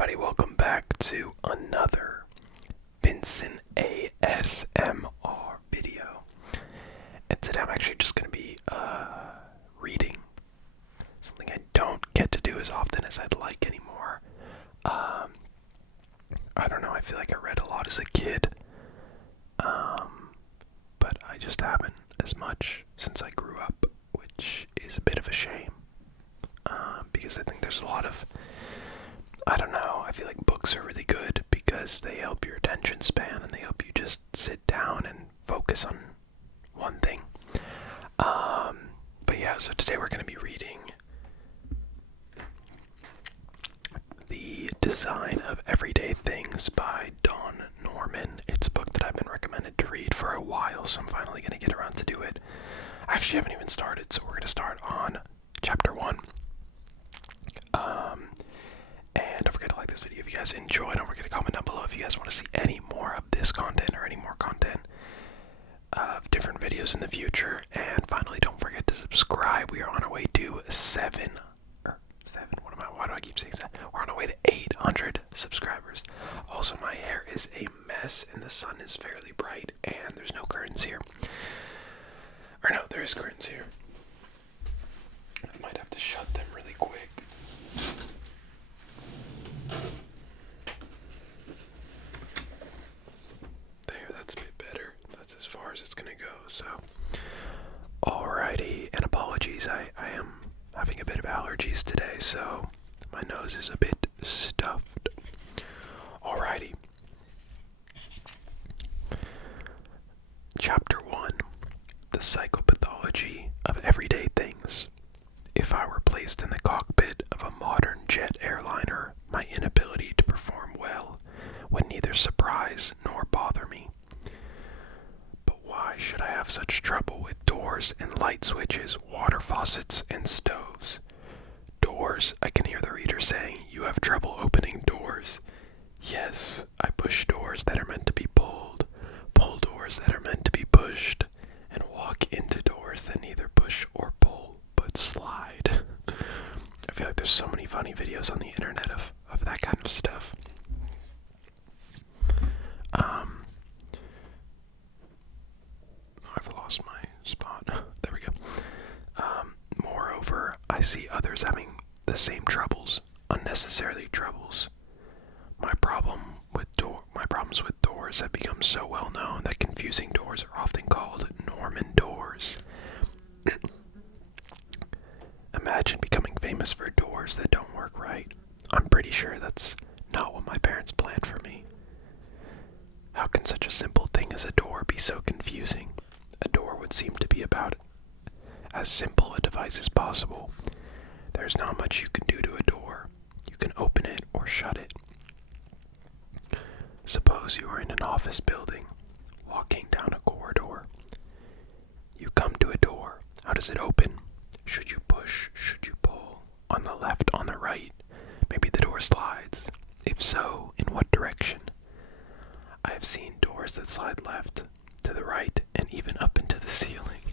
everybody, welcome back to another Vincent ASMR video. And today I'm actually just going to be reading something I don't get to do as often as I'd like anymore. I don't know, I feel like I read a lot as a kid, but I just haven't as much since I grew up, which is a bit of a shame, because I think there's a lot of, I don't know, I feel like books are really good because they help your attention span and they help you just sit down and focus on one thing. But yeah, so today we're going to be reading The Design of Everyday Things by Don Norman. It's a book that I've been recommended to read for a while, so I'm finally going to get around to do it. I actually haven't even started, so we're going to start on chapter 1. And don't forget to like this video if you guys enjoy. Don't forget to comment down below if you guys want to see any more of this content or any more content of different videos in the future. And finally, don't forget to subscribe. We are on our way to why do I keep saying that? We're on our way to 800 subscribers. Also, my hair is a mess and the sun is fairly bright and there's no curtains here. Or no, there is curtains here. I might have to shut them really quick. There, that's a bit better. That's as far as it's gonna go, so. Alrighty, and apologies, I am having a bit of allergies today, so my nose is a bit stuffed. Alrighty. Chapter 1. The Psychopathology of Everyday Things. If I were placed in the cockpit of a modern jet airliner, my inability to perform well would neither surprise nor bother me. But why should I have such trouble with doors and light switches, water faucets, and stoves? Doors, I can hear the reader saying, you have trouble opening doors. Yes, I push doors that are meant to be pulled, pull doors that are meant to be pushed, and walk into doors that neither push or pull, but slide. I feel like there's so many funny videos on the internet of that kind of stuff. I've lost my spot. There we go. Moreover, I see others having the same troubles, unnecessarily troubles. My problems with doors have become so well known that confusing doors are often called Norman doors. Imagine becoming famous for doors that don't work right. I'm pretty sure that's not what my parents planned for me. How can such a simple thing as a door be so confusing? A door would seem to be about as simple a device as possible. There's not much you can do to a door. You can open it or shut it. Suppose you are in an office building, walking down a corridor. You come to a door. How does it open? Should you push? Should you pull? On the left, on the right? Maybe the door slides. If so, in what direction? I have seen doors that slide left, to the right, and even up into the ceiling.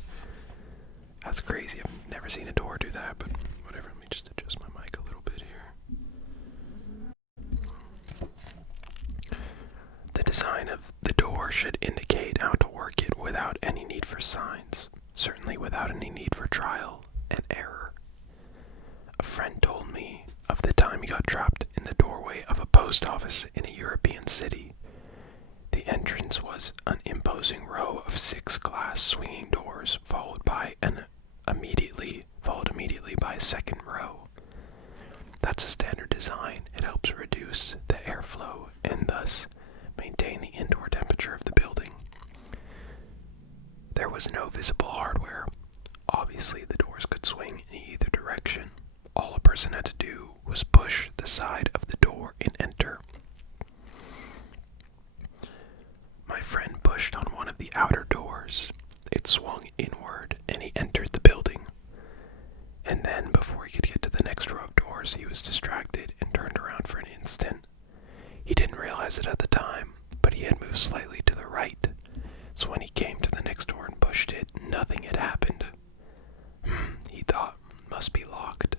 That's crazy. I've never seen a door do that, but whatever. Let me just adjust my mic a little bit here. The design of the door should indicate how to work it without any need for signs, certainly without any need for trial and error. A friend told me of the time he got trapped in the doorway of a post office in a European city. The entrance was an imposing row of 6 glass swinging doors, followed immediately by a second row. That's a standard design. It helps reduce the airflow and thus maintain the indoor temperature of the building. There was no visible hardware. Obviously, the doors could swing in either direction. All a person had to do was push the side of the door and enter. My friend pushed on one of the outer doors. It swung inward, and he entered the building. And then, before he could get to the next row of doors, he was distracted and turned around for an instant. He didn't realize it at the time, but he had moved slightly to the right. So when he came to the next door and pushed it, nothing had happened. He thought, must be locked.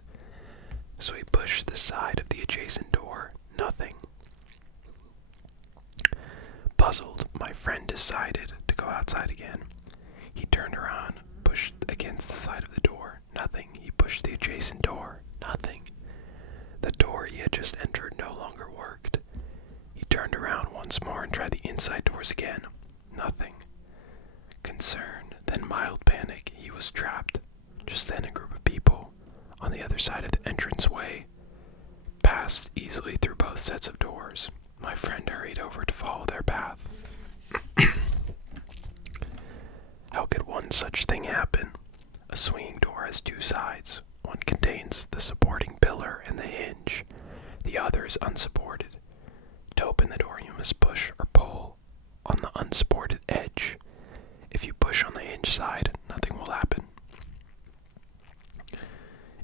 So he pushed the side of the adjacent door. Nothing. decided to go outside again. He turned around, pushed against the side of the door. Nothing. He pushed the adjacent door. Nothing. The door he had just entered no longer worked. He turned around once more and tried the inside doors again. Nothing. Concern, then mild panic. He was trapped. Just then a group of people on the other side of the entranceway passed easily through both sets of doors. My friend hurried over to follow their path. How could one such thing happen? A swinging door has two sides. One contains the supporting pillar and the hinge. The other is unsupported. To open the door, you must push or pull on the unsupported edge. If you push on the hinge side, nothing will happen.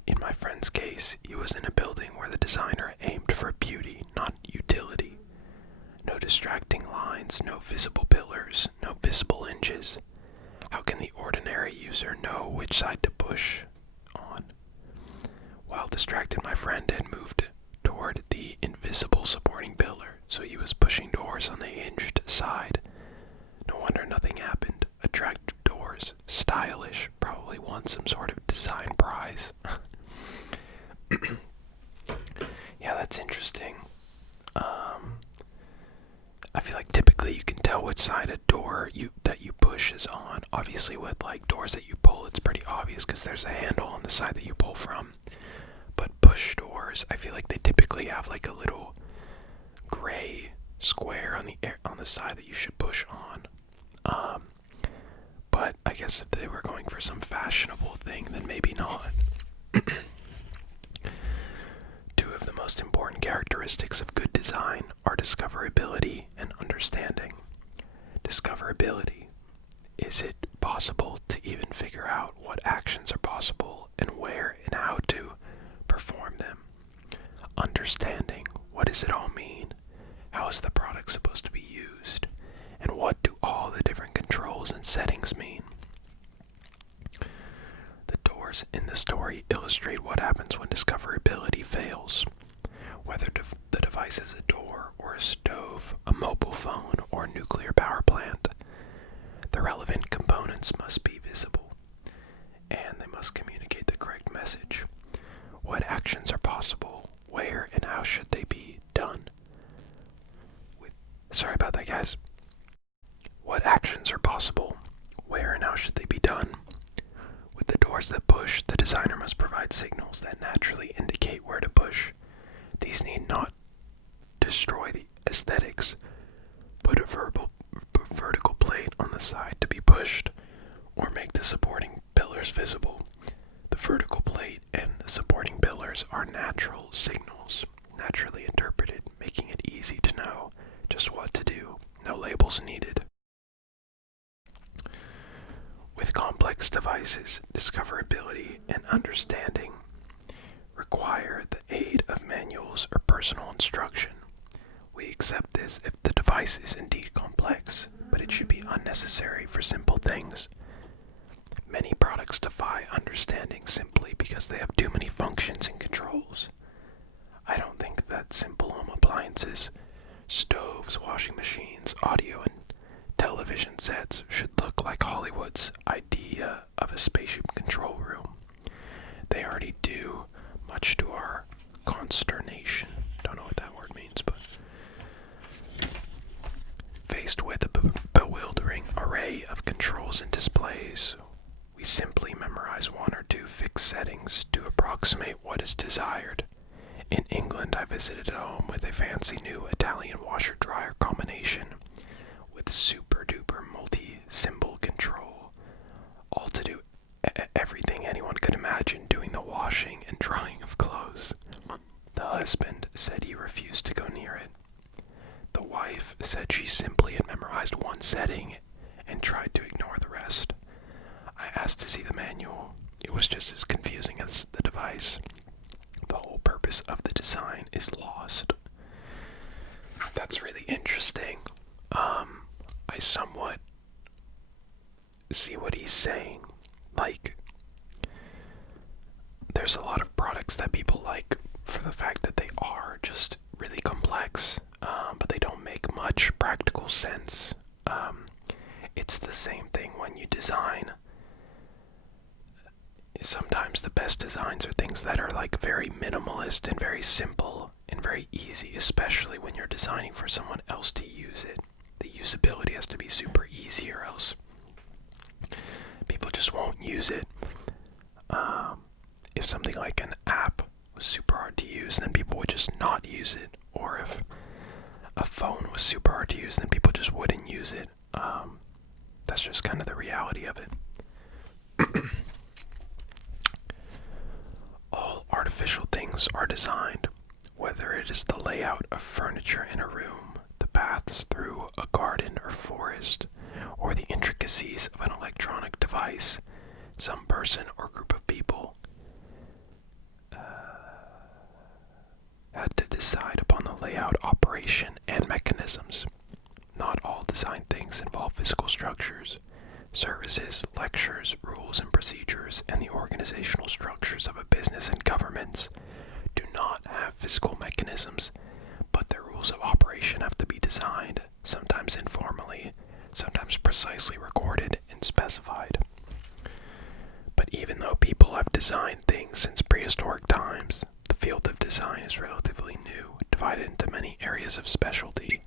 In my friend's case, he was in a building where the designer aimed for beauty, not utility. No distracting lines, no visible pillars, no visible hinges. How can the ordinary user know which side to push on? While distracted, my friend had moved toward the invisible supporting pillar, so he was pushing doors on the hinged side. No wonder nothing happened. Attractive doors, stylish, probably won some sort of design prize. Yeah, that's interesting. I feel like typically you can tell which side a door that you push is on. Obviously with like doors that you pull, it's pretty obvious because there's a handle on the side that you pull from. But push doors, I feel like they typically have like a little gray square on the side that you should push on. But I guess if they were going for some fashionable thing, then maybe not. Two of the most important characteristics of good design are discoverability and understanding. Discoverability. Is it possible to even figure out what actions are possible and where and how to perform them? Understanding. What does it all mean? How is the product supposed to be used? And what do all the different controls and settings mean? The doors in the story illustrate what happens when discoverability fails. Whether the device is a door or a stove, a mobile phone, or a nuclear power plant, the relevant components must be visible, and they must communicate the correct message. What actions are possible? Where and how should they be done? Sorry about that, guys. What actions are possible? Where and how should they be done? With the doors that push, the designer must provide signals that naturally indicate where to push. These need not destroy the aesthetics. Put a vertical plate on the side to be pushed, or make the supporting pillars visible. The vertical plate and the supporting pillars are natural signals, naturally interpreted, making it easy to know just what to do. No labels needed. With complex devices, discoverability and understanding require the aid of manuals or personal instruction. We accept this if the device is indeed complex, but it should be unnecessary for simple things. Many products defy understanding simply because they have too many functions and controls. I don't think that simple home appliances, stoves, washing machines, audio, and television sets should look like Hollywood's idea of a spaceship control room. They already do, much to our consternation. Don't know what that word means, but faced with a bewildering array of controls and displays, we simply memorize one or two fixed settings to approximate what is desired. In England, I visited a home with a fancy new Italian washer-dryer combination with super-duper multi-symbol control, all to do everything anyone could imagine doing the washing and drying of clothes. The husband said he refused to go near it. The wife said she simply had memorized one setting and tried to ignore the rest. I asked to see the manual. It was just as confusing as the device. The whole purpose of the design is lost. That's really interesting. I somewhat see what he's saying. Like, there's a lot of products that people like for the fact that they are just really complex, but they don't make much practical sense. it's the same thing when you design. Sometimes the best designs are things that are like very minimalist and very simple and very easy, especially when you're designing for someone else to use it. The usability has to be super easy or else people just won't use it. If something like an app was super hard to use, then people would just not use it. Or if a phone was super hard to use, then people just wouldn't use it. That's just kind of the reality of it. All artificial things are designed, whether it is the layout of furniture in a room, the paths through a garden or forest, or the intricacies of an electronic device. Some person or group of people had to decide upon the layout, operation, and mechanisms. Not all design things involve physical structures. Services, lectures, rules and procedures, and the organizational structures of a business and governments do not have physical mechanisms, but their rules of operation have to be designed, sometimes informally, sometimes precisely recorded and specified. But even though people have designed things since prehistoric times, the field of design is relatively new, divided into many areas of specialty.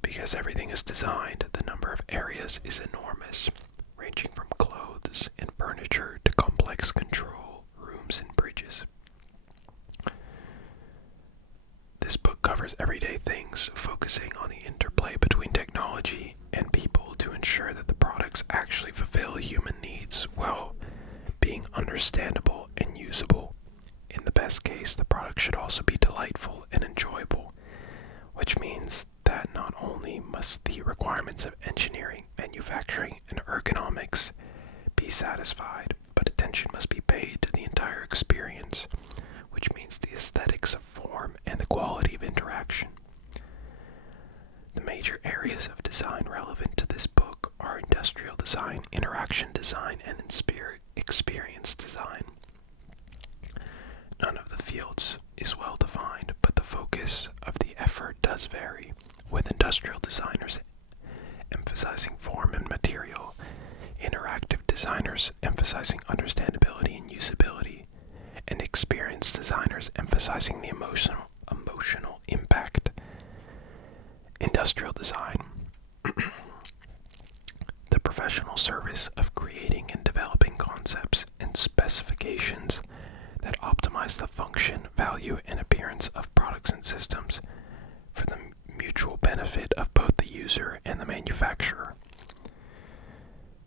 Because everything is designed, the number of areas is enormous, ranging from clothes and furniture to complex control rooms and bridges. This book covers everyday things, focusing on the interplay between technology and people to ensure that the products actually fulfill human needs while being understandable and usable. In the best case, the product should also be delightful and enjoyable, which means that not only must the requirements of engineering, manufacturing, and ergonomics be satisfied, but attention must be paid to the entire experience, which means the aesthetics of form and the quality of interaction. The major areas of design relevant to this book are industrial design, interaction design, and experience design. None of the fields is well defined, but the focus of the effort does vary, with industrial designers emphasizing form and material, interactive designers emphasizing understandability and usability, and experience designers emphasizing the emotional impact. Industrial design. The professional service of creating and developing concepts and specifications that optimize the function, value, and appearance of products and systems for the mutual benefit of both the user and the manufacturer.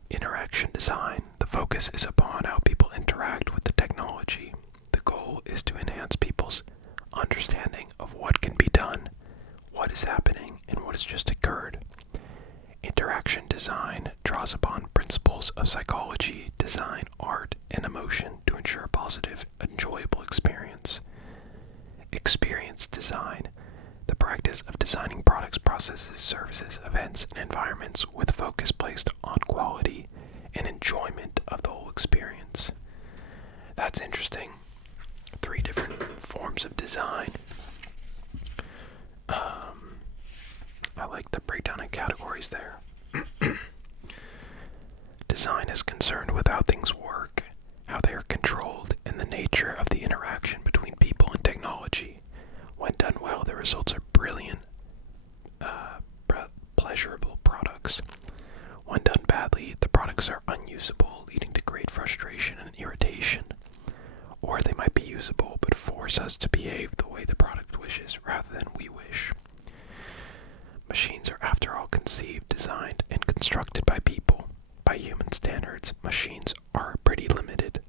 Interaction design. The focus is upon how people interact with the technology. The goal is to enhance people's understanding of what can be done, what is happening, and what has just occurred. Interaction design draws upon principles of psychology, design, art, and emotion to ensure a positive, enjoyable experience. Experience design. The practice of designing products, processes, services, events, and environments with focus placed on quality and enjoyment of the whole experience. That's interesting. 3 different forms of design. I like the breakdown in categories there. Design is concerned with how things work, how they are controlled, and the nature of the interaction between people and technology. When done well, the results are brilliant, pleasurable products. When done badly, the products are unusable, leading to great frustration and irritation. Or they might be usable, but force us to behave the way the product wishes rather than we wish. Machines are, after all, conceived, designed, and constructed by people. By human standards, machines are pretty limited.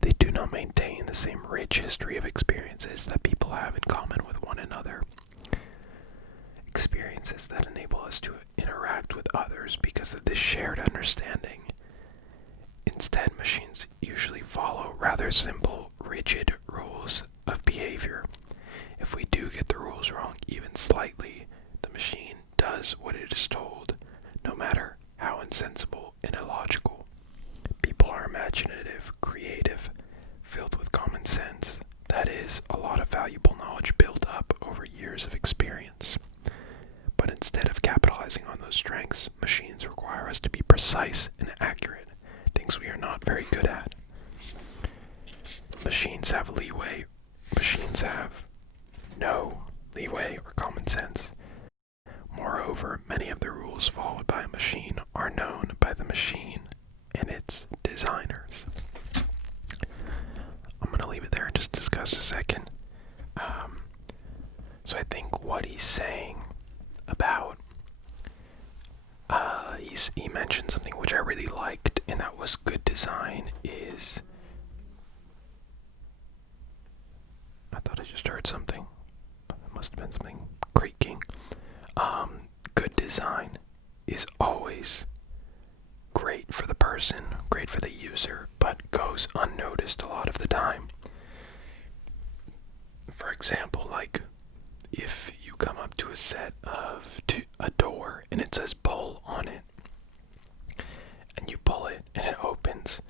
They do not maintain the same rich history of experiences that people have in common with one another. Experiences that enable us to interact with others because of this shared understanding. Instead, machines usually follow rather simple, rigid rules of behavior. If we do get the rules wrong even slightly, the machine does what it is told, no matter how insensible and illogical. People are imaginative, creative, filled with common sense. That is, a lot of valuable knowledge built up over years of experience. But instead of capitalizing capitalizing on those strengths. Machines require us to be precise and accurate, things we are not very good at. Machines have leeway. Machines have no leeway or common sense. Moreover, many of the rules followed by a machine are known by the machine and its designers. I'm going to leave it there and just discuss a second. So I think what he's saying about, he mentioned something which I really liked, and that was good design is, I thought I just heard something. It must have been something creaking. Good design is always great for the person, great for the user, but goes unnoticed a lot of the time. For example, like if you come up to a set of a door and it says pull on it, and you pull it and it opens,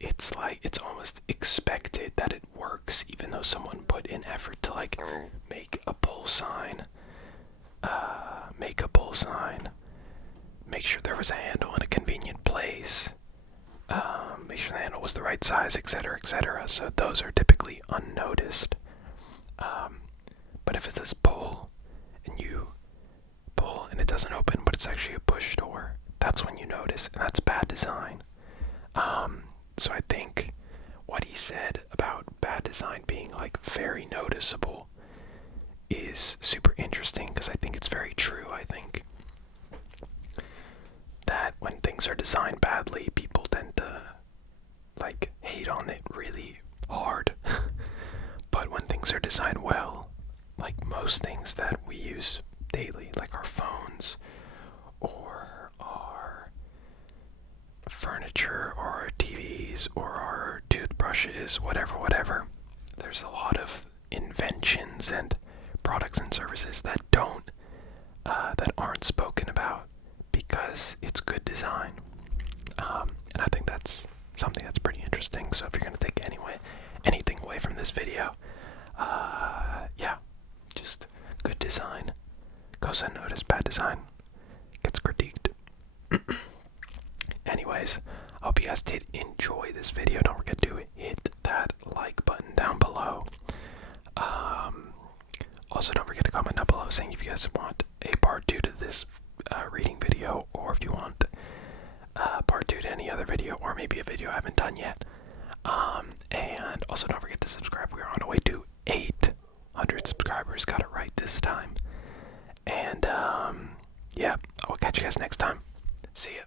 it's like it's almost expected that it works, even though someone put in effort to like make a pull sign, make sure there was a handle in a convenient place, make sure the handle was the right size, etc., etc. So those are typically unnoticed. But if it says pull and you pull and it doesn't open, but it's actually a push door, that's when you notice, and that's bad design. So I think what he said about bad design being like very noticeable is super interesting, because I think it's very true. I think that when things are designed badly, people tend to like hate on it really hard. But when things are designed well, like most things that we use daily, like our phones or our furniture or our TVs or our toothbrushes, whatever, there's a lot of inventions and products and services that aren't spoken about because it's good design. And I think that's something that's pretty interesting. So if you're going to take anything away from this video, just good design goes unnoticed, bad design gets critiqued. Anyways, I hope you guys did enjoy this video. Don't forget to hit that like button down below. Also, don't forget to comment down below saying if you guys want a part 2 to this reading video, or if you want part 2 to any other video, or maybe a video I haven't done yet. And also don't forget to subscribe. We are on our way to 800 subscribers. Got it right this time. And yeah, I'll catch you guys next time. See ya.